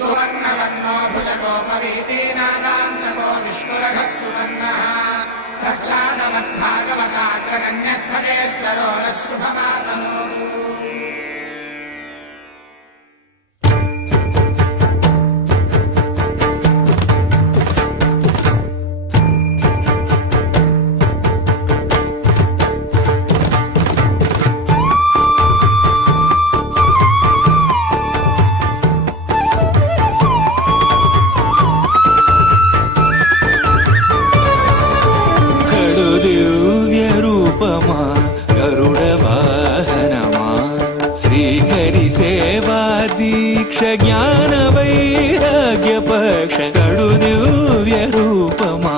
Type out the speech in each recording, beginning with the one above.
सुवर्णवर्णो भुजगोपवीतीनादान्तको विष्णुरघः सुवर्णः प्रह्लादमद्भागवताग्रगण्यध्वजेश्वरो नः शुभमातनोतु। ज्ञान वैराग्य पक्ष कड़ु दिव्य रूपमा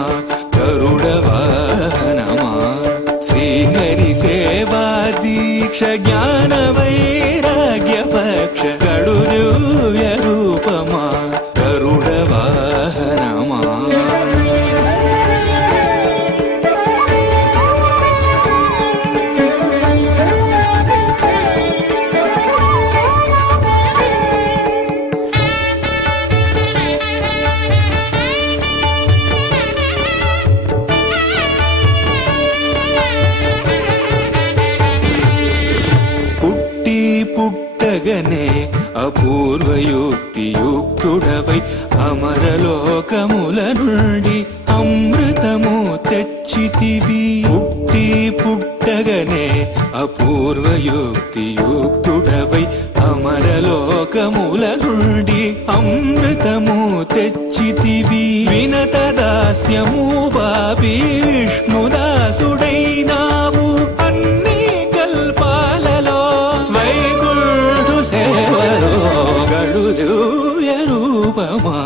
गरुड़ वाहनमा श्रीहरि सेवा दीक्ष ज्ञान वैराग्य पक्ष कड़ु दिव्य रूपमा गरुड़ वाहनमा। అపూర్వయుక్తియుక్తుడవై అమరలోకముల నుండి అమృతము తెచ్చితివి పుట్టి పుట్టగనే అపూర్వయుక్తియుక్తుడవై అమరలోకముల నుండి అమృతము తెచ్చితివి వినత దాస్యము బాబి విష్ణుదాసుడైనావు అన్ని కల్పాలలో వైకుంఠ సేవలో గడు దివ్య రూపమా